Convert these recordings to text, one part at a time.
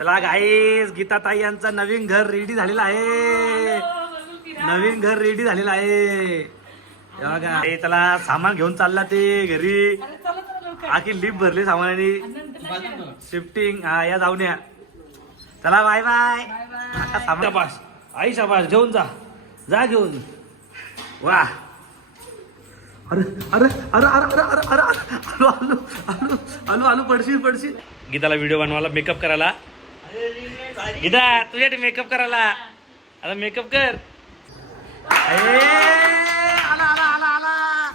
चला गाईस गीता ताई यांचं नवीन घर रेडी झालेलं आहे नवीन घर रेडी झालेलं आहे हे बघा हे त्याला सामान घेऊन चालला ते घरी आखी लिफ्ट भरली सामानाने शिफ्टिंग हा या जाऊन या चला बाय बाय आता सामान आई शाबास घेऊन जा जा घेऊन वा अरे अरे अरे अरे अरे अरे अरे आलो आलो आलो आलो आलो पडशील पडशील गीताला व्हिडिओ बनवायला मेकअप करायला गीता तुझ्यासाठी मेकअप करायला. आता मेकअप कर. ए, आला आला आला आला.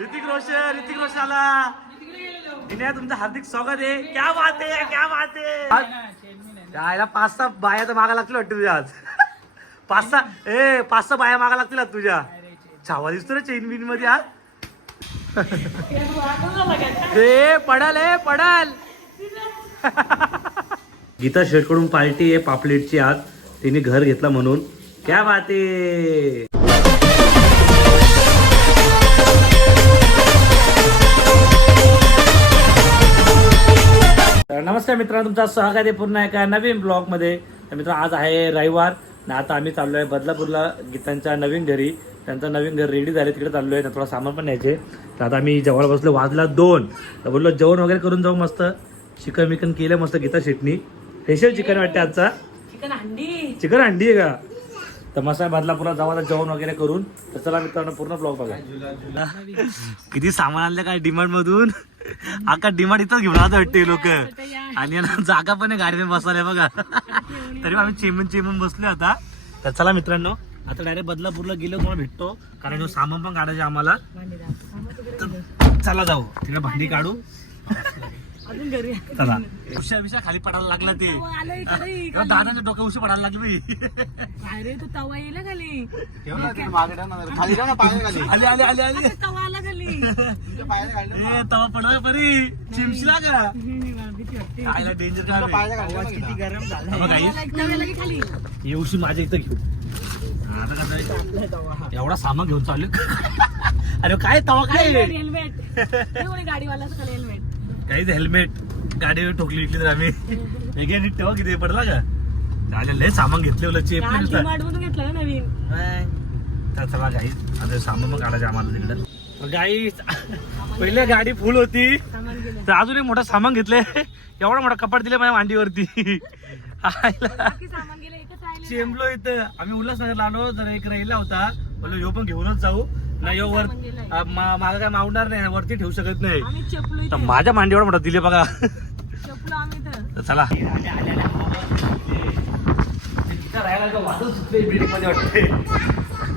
ऋतिक रोशन ऋतिक रोशन आला. इन्या तुमचं हार्दिक स्वागत आहे. क्या बात आहे क्या बात आहे. यायला पाच सहा बाया तर मागा लागतील वाटतं तुझ्या आज. पाच सहा ए पाच सहा बाया मागा लागतील आज तुझ्या. छावा दिसतो रे चेन बिनमध्ये आज. ए पडल ए पडल. गीता शेटकडून पार्टी आहे पापलेटची आज. तिने घर घेतला म्हणून. क्या बात आहे. नमस्कार मित्रांनो तुमचा स्वागत आहे पुन्हा एका नवीन ब्लॉगमध्ये. तर मित्र आज आहे रविवार. आणि आता आम्ही चाललो आहे बदलापूरला गीतांच्या नवीन घरी. त्यांचं नवीन घर रेडी झाले तिकडे चाललो आहे थोडा सामान पण न्यायचे. तर आता आम्ही जवळ बसलो वाजला दोन. तर बोललो जेवण वगैरे करून जाऊ मस्त. चिकन विकन केलं मस्त गीता शेटनी स्पेशल चिकन वाटते आजचा? चिकन हंडी. चिकन अंडी आहे का? तर मस्त बदलापुरात आता जेवण वगैरे करून. तर चला मित्रांनो पूर्ण ब्लॉग बघा. किती सामान आणलं काय डिमांड मधून? आका डिमांड इथं घेऊन आज वाटते लोक. आणि जागा पण आहे गाडीने बसायला बघा. तरी आम्ही चेमून चेमून बसलो आता. तर चला मित्रांनो आता डायरेक्ट बदलापूरला गेलो तुम्हाला भेटतो. कारण सामान पण काढायचे आम्हाला. चला जाऊ. तिकडे भांडी काढू. अजून घरी चला. उशा बिशा खाली पडायला लागला ते. आलो इकडे दादाच्या डोक्या उशी पडायला लागली अरे तू तवा येईल खाली? खाली ठेव ना पाय खाली. आले आले आले आले. तवा आला खाली. तुझ्या पायाच्या खाली. ए तवा परी. चिमशीला का? भीती वाटते. खायला डेंजर आहे. खाली किती गरम झालं बघा, आई, तव्याला की खाली. हे उशी माझ्या इथं घेऊ हा, आता कसं आहे? एवढा सामान घेऊन चाललो अरे काय तवा काय? हेल्मेट गाडीवाला खाली हेल्मेट काहीच हेल्मेट गाडीवर ठोकली इटली तर आम्ही. वेगळ्या नीट तेव्हा किती पडला का? चालेल लय सामान घेतले घेतलं ना नवीन. चला गाई आता सामान मग काढायचं आम्हाला तिकडं. गाई पहिले गाडी फुल होती. तर अजून एक मोठं सामान घेतलंय. एवढा मोठा कपाट दिले माझ्या मांडीवरती. चेंबलो इथं. आम्ही उल्हासनगरला आलो जर एक राहिला होता. बोललो ह्यो पण घेऊनच जाऊ. ना यो वर आ, मा- मला काय मावणार नाही वरती ठेवू शकत नाही. तर माझ्या मांडीवर मोठा दिले बघा. चला.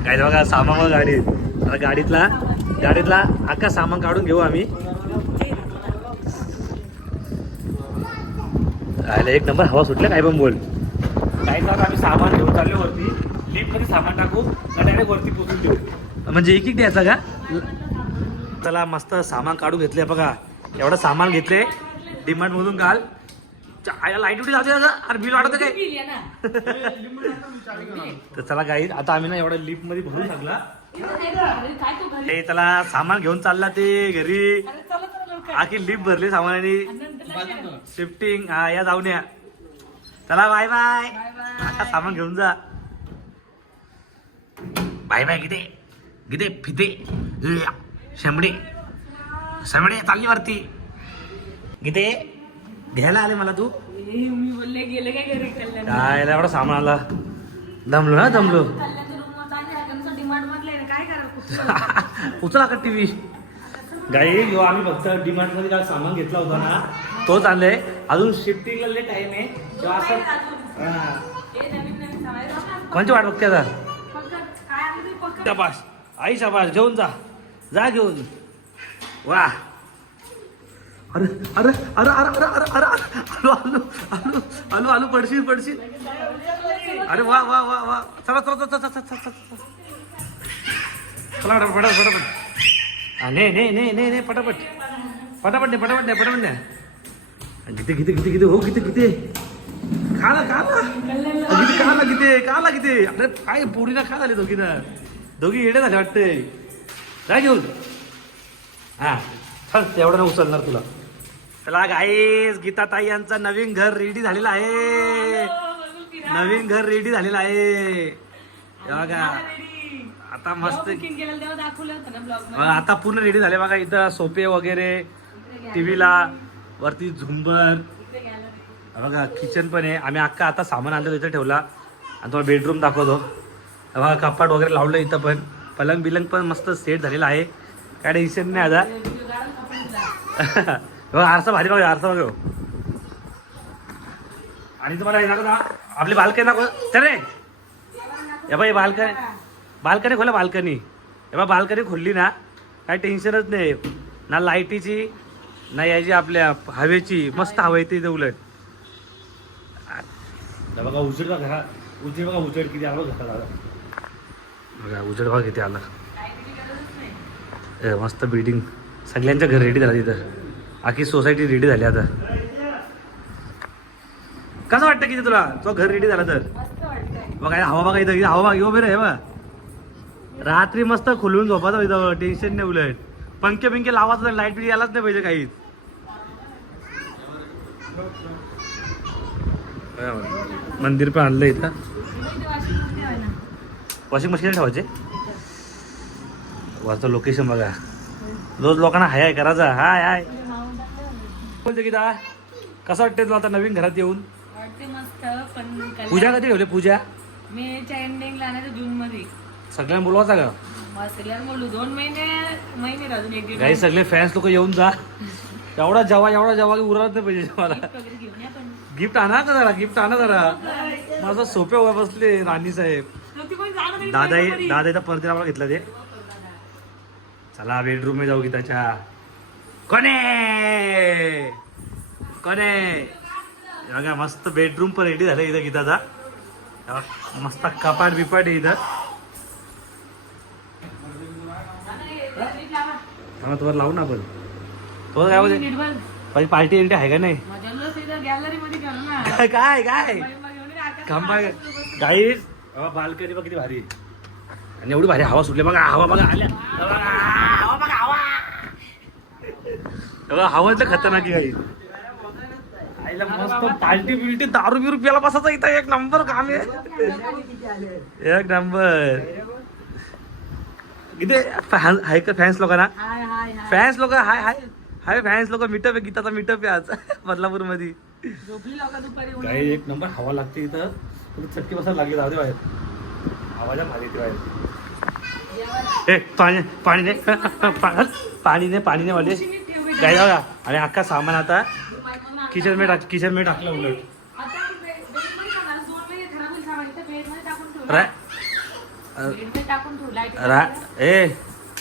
काय बघा सामान आता गाडीतला गाडीतला अख्खा सामान काढून घेऊ आम्ही. एक नंबर हवा सुटल्या काय पण बोल. काय आम्ही सामान घेऊन चाललो वरती. लिफ्टमध्ये सामान टाकू डायरेक्ट वरती पोचून देऊ म्हणजे एक एक द्यायचा का? चला मस्त सामान काढून घेतले बघा. एवढं सामान घेतले डिमांड मधून काल. आया लाइट उठी जाते अरे बिल वाटत काय? तर चला गाई आता आम्ही ना एवढ्या लिफ्टमध्ये भरून टाकला. ते त्याला सामान घेऊन चालला ते घरी. आखी लिफ्ट भरली सामानाने. शिफ्टिंग हा या जाऊन या. चला बाय बाय आता सामान घेऊन जा. बाय बाय किती? किती फिते या, शेंबडे शेंबडे चालली वरती. गीते घ्यायला आले मला तू. मी बोलले गेले काय घरी काय एवढा सामान आला. दमलो ना दमलो. उचला का टीव्ही गाई जो आम्ही फक्त डिमांडमध्ये काल सामान घेतला होता ना. तोच आणलाय. अजून शिफ्टिंगला लेट टाइम आहे तेव्हा असं कोणची वाट बघते आता? आई शाबास घेऊन जा. जा घेऊन. वा. अरे अरे अरे अरे अरे अरे अरे आलो आलो आलो आलो आलो पडशील पडशील. अरे वा वा वा वा. चला चला चला चला चला चला चला. फटाफट फटाफट नाही नाही नाही नाही नाही पटापट. पटापट ने पटापट ने पटापट ने. किती किती किती किती हो किती किती खाला खाला. किती खाला किती खाला किती अरे काय पोरीला खा झाली दोघीनं. दोघी येडे झाले वाटते जा घेऊन. हा चल तेवढं नाही उचलणार तुला. चला गाईस गीताताई यांचा नवीन घर रेडी झालेलं आहे. नवीन घर रेडी झालेलं आहे. बघा. आता मस्त ना आता पूर्ण रेडी झाले बघा. इथं सोफे वगैरे टीव्हीला वरती झुंबर. बघा किचन पण आहे. आम्ही अख्खा आता सामान आणलं इथं ठेवला. आणि तुम्हाला बेडरूम दाखवतो. बघा कपाट वगैरे लावलं इथं पण. पलंग बिलंग पण मस्त सेट झालेला आहे. काय टेन्शन नाही आता. बघा हो, आरसा भारी बघा आरसा बघा. आणि तुम्हाला हे नको ना आपली बाल्कनी नको तर रे. हे बाई बाल्कनी. बाल्कनी खोला बाल्कनी. ए बा बाल्कनी खोलली ना काय टेन्शनच नाही. ना लाईटीची ना याची आपल्या हवेची. मस्त हवा येते इथे उलट. बघा उजेड बघा घरा उजेड बघा उजेड किती आलो बघा घरात उजड भाग इथे आला. मस्त बिल्डिंग सगळ्यांच्या घर रेडी झाला तिथं. आखी सोसायटी रेडी झाली आता. कसं वाटतं किती तुला? तो घर रेडी झाला तर? बघा हवा बघा इथं. हवा बघा उभे रे बा रात्री मस्त खुलून झोपायचं इथं. टेन्शन नाही उलट. पंखे बिंके लावायचं लाइट बिल यायलाच नाही पाहिजे काहीच. मंदिर पण आणलं इथं. वॉशिंग मशीन ठेवायचे. वाचतो लोकेशन बघा. रोज लोकांना हाय हाय करायचा. हाय हाय. बोलते की दा कसं वाटतंय तुला आता नवीन घरात येऊन? वाटते मस्त पण कल्याण- पूजा कधी ठेवली पूजा? एंडिंगला जून मध्ये. सगळ्यांना का बोलू. दोन महिने महिने अजून एक दीड काही सगळे फॅन्स लोक येऊन जा. एवढा जेव्हा एवढा जेव्हा उरत नाही पाहिजे मला गिफ्ट आणा का जरा गिफ्ट आणा जरा. माझा सोप्या उभा बसले राणी साहेब. ती पण जाणं तरी दादा पाहिजे दादा इथं परत आम्हाला घेतला ते. चला बेडरूममध्ये जाऊ गीताच्या कोणे! कोणे! बघा मस्त बेडरूम पण रेडी झालं इथं गीताचा. मस्त कपाट बिपाट आहे इथं. हा तुम्हाला लावू ना आपण. तो काय पार्टी एंटी आहे का नाही? काय काय? खांबा आकाश बाल्कनी बघ किती भारी आहे. आणि एवढी भारी हवा सुटली. बघा हवा बघा आल्या. बघा, हवा बघा हवा. हे बघा हवाचं खतरनाक आहे. आईला मस्त पार्टी बिल्टी दारू बिरू प्याला बसायचा इथं. एक नंबर काम आहे. एक नंबर. इथे फॅन आहे का फॅन्स लोकांना? हाय हाय हाय. फॅन्स लोक हाय हाय. हाय फॅन्स लोक मिटप आहे गीताचा मिटप आहे आज. बदलापूरमध्ये लोक. काही एक नंबर हवा लागते इथं. तुला चटकी बसायला लागली जाऊ दे बाहेर. आवाजा भारी येते बाहेर. ए पाणी पाणी नाही पा- पाणी नाही वाले बघा आणि अख्खा सामान आता किचनमध्ये टाक किचनमध्ये टाकलं उलट. रा बेडमध्ये टाकून ठेव. लाइट रा ए.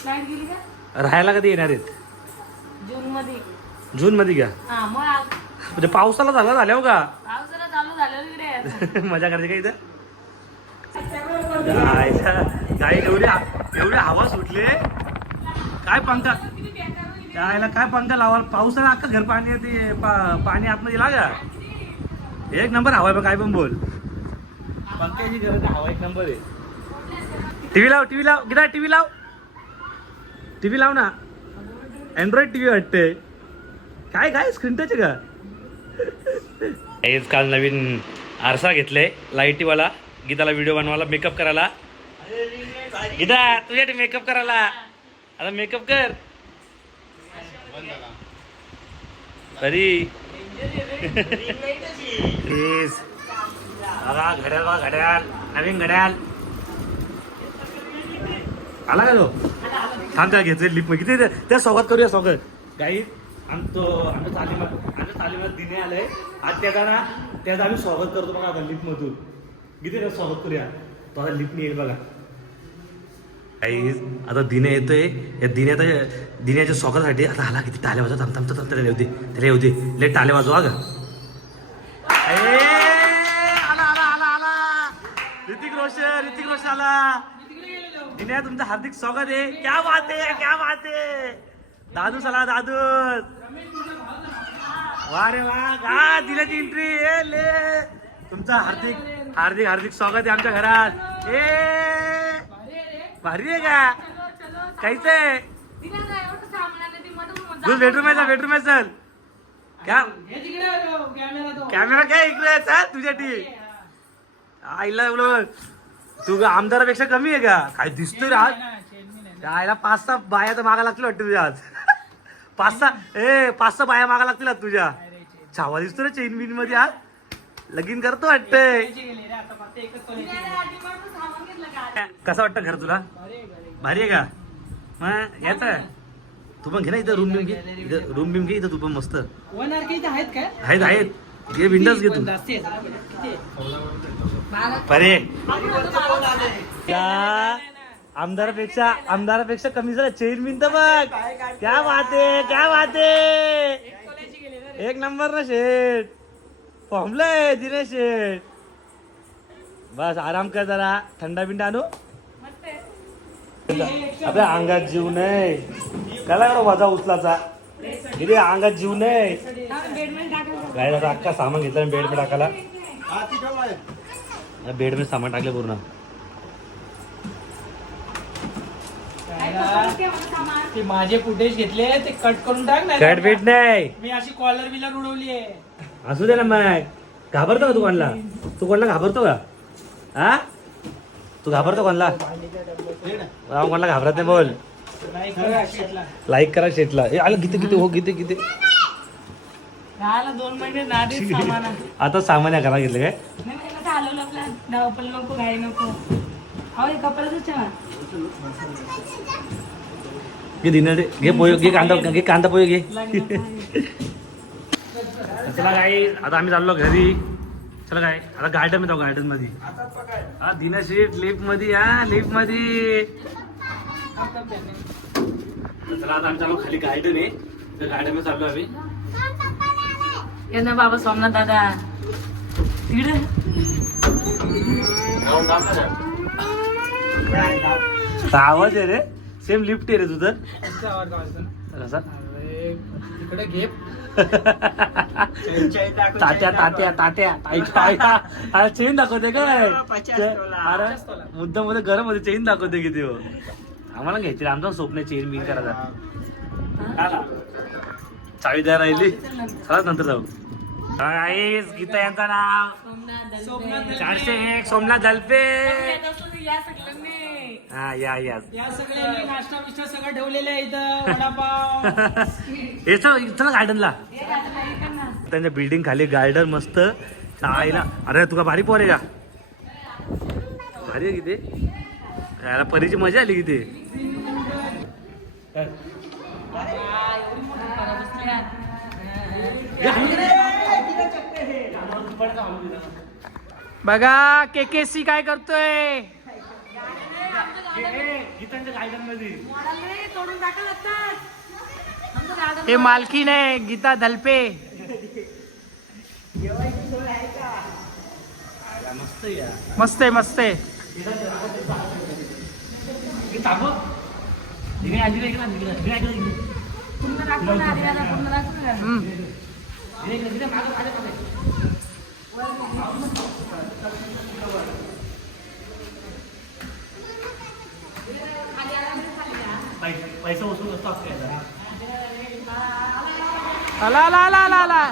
लाइट गेली का राहायला कधी येणार आहेत? जून मध्ये. जून मध्ये हा आज- म्हणजे पावसाला झाला झाल्या का पाऊस जरा चालू झालेलं इकडे मजा करायची का इथं. काही एवढी एवढी हवा सुटले? काय पंखा? यायला काय पंखा लावा पावसाळा अख्खा घर पाणी येते पा- पाणी आतमध्ये लागा. एक नंबर हवा काय पण बोल. पंख्याची गरज हवा एक नंबर आहे. टीव्ही लाव टीव्ही लाव. गिरा टीव्ही लाव. टीव्ही लाव ना. अँड्रॉइड टीव्ही वाटते काय काय? स्क्रीन टच का? हेच काल नवीन आरसा घेतले लाईटीवाला गीताला व्हिडिओ बनवायला मेकअप करायला. गीता तुझ्यासाठी मेकअप करायला. आता मेकअप कर. तरी. प्लीज बघा घड्याळ बघा घड्याळ नवीन घड्याल. आला का तो? थांब त्याला घेतले लिप किती त्या- त्या स्वागत करूया स्वागत गाई. आमचं आमच्या तालीमात आमच्या तालीमात दिने आलंय. आज त्याचा ना त्याचं आम्ही स्वागत करतो बघा आता लिफ्टमधून. किती स्वागत करूया? तो आता लिफ्ट येईल बघा. आई आता दिने येतोय. या दिन्यात दिन्याच्या स्वागतासाठी आता आला किती? टाले वाजवा थांब थांब थांब त्याला येऊ दे. त्याला येऊ दे. लय टाले वाजवा ग आला आला आला आला. ऋतिक रोशन ऋतिक रोशन आला. दिन्या तुमचं हार्दिक स्वागत आहे. क्या बात आहे क्या बात आहे. दादू चला दादू. वा रे वा. हा दिल्याची एंट्री ए ले. तुमचं हार्दिक हार्दिक हार्दिक स्वागत आहे आमच्या घरात. ए. भारी आहे का? काहीच आहे. ती तू बेडरूम आहे बेडरूम आहे चल. क्या कॅमेरा तो काय इकडे चाल तुझ्यासाठी आईला एवढं तू का आमदारापेक्षा कमी आहे का? काय दिसतोय रे आज आईला पाच सहा बाया तर मागा लागतील वाटतं तुझ्या आज. पाच सहा ए पाच सहा बाया मागा लागतील तुझ्या छावा दिसतो रे चेन बिनमध्ये आज लगीन करतो वाटतंय कसं वाटतं घर तुला भारी आहे का मग याच तू पण घे ना इथं रूम बिम घे इथं रूम बिम घे इथं तू पण मस्त वन आर के इथं आहेत काय आहेत घे विंडोज घे तू जास्ती आहे? आमदारापेक्षा आमदारापेक्षा कमी झालं. चेन बिन तर बघ. क्या बात आहे क्या बात आहे. एक नंबर ना शेठ. फॉर्मलंय दिनेश शेठ. बस आराम कर जरा. थंडा बिंडा आणू? आपल्या अंगात जीव नाही. कला करा वजा उचलाचा इथे अंगात जीव नाही. काय अख्खा सामान घेतलं बेड टाकायला. बेडमध्ये सामान टाकलं पूर्ण. ते माझे फुटेज घेतले ते कट करून टाक ना कट बीट नाही. मी अशी कॉलर बिलर उडवली आहे असू दे ना मग. घाबरतो का तू कोणला? तू कोणला घाबरतो का? हा तू घाबरतो कोणला? राव, कोणला घाबरत नाही बोल. लाईक करा शेटला. ए आलं किती किती हो किती किती? राहिला दोन महिने नादीच सामान आहे. आता सामान करा घेतलं काय? नाही धावपल नको घाई नको. घे दिना दे घे पोहे घे कांदा घे कांदा पोहे घे. चला काय आता आम्ही चाललो घरी. चला काय आता गार्डनमध्ये जाऊ गार्डनमध्ये. हा दिना शीट लिफ्टमध्ये हा लिफ्टमध्ये चला आता आम्ही चाललो खाली गार्डन आहे. गार्डनमध्ये चाललो आम्ही. ना बाबा सोमनाथ दादा. तिकडे. आवाज आहे रे. सेम लिफ्ट आहे रे तुझं? कसा? तिकडे घे. तात्या तात्या तात्या. अरे चेन दाखवते काय? अरे मुद्दा मध्ये गरममध्ये चेन दाखवते किती हो. आम्हाला घ्यायची आमचं स्वप्न आहे चेन बिन करायचा चावी द्या राहिली. चला नंतर जाऊ. गाईस गीता यांचं नाव. चारशे एक सोमनाथ दलपे. हा या या. या सगळ्यांनी नाश्ता बिष्टा सगळं ठेवलेलं आहे इथं वडापाव. गार्डनला. त्यांच्या बिल्डिंग खाली गार्डन मस्त. आईला अरे तुका भारी पोर आहे का? भारी आहे किती? याला परीची मजा आली किती? बघा के के सी काय करतोय हे मालकीन आहे गीता धलपे मस्त आहे मस्त आहे. हम्म. पैसा वसूल असतो आला आला आला आला आला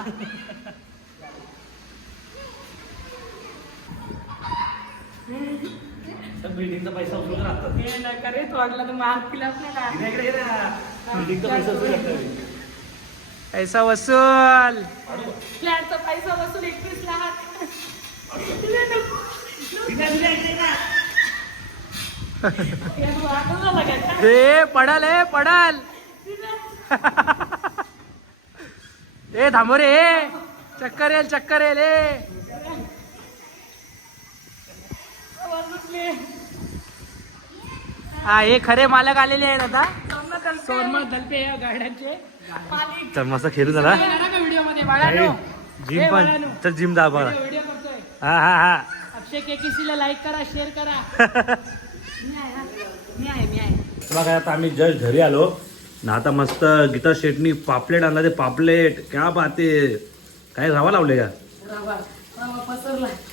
बिल्डिंगचा पैसा वसूल करतात हे नका रे, तोडला तर मार्क केला आपल्याला. इकडे, इकडे, इकडे ना. बिल्डिंगचा पैसा वसूल पैसा वसूल फ्लॅटचा पैसा वसूल एकवीस लाख तिला नको. हे पडल ए पडल ए थांबो रे चक्कर येईल चक्कर येईल. हा हे खरे मालक आलेले आहेत आता सोमनाथ दलपे. या गाड्यांचे. तर मस्त खेळून झाला. जिम पण. चल जिम करतोय. हा हा हा. अक्षय लाईक करा शेअर करा. चला आता आम्ही जस्ट घरी आलो. ना आता मस्त गीता शेटनी पापलेट आणला ते पापलेट. क्या बाते काय रवा लावले का?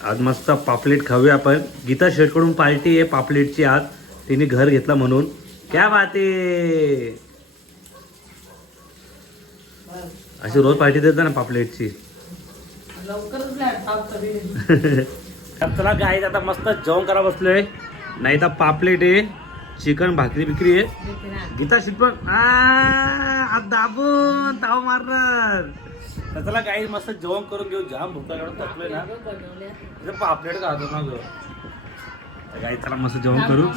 आज मस्त पापलेट खाऊया आपण. गीता शेटकडून पार्टी आहे पापलेटची आज. तिने घर घेतला म्हणून. क्या बाते अशी रोज पार्टी देतात ना पापलेटची. लवकरच चला गाईज आता मस्त जेवण करा बसलोय. नाही तर पापलेट आहे चिकन भाकरी बिकरी आहे. गीता शिल्पन आ दाबून ताव मारणार. चला गाईज मस्त जेवण करून घेऊ. जाम भूक ना. पापलेट खातो ना गं. गाई चला मस्त जेवण करू.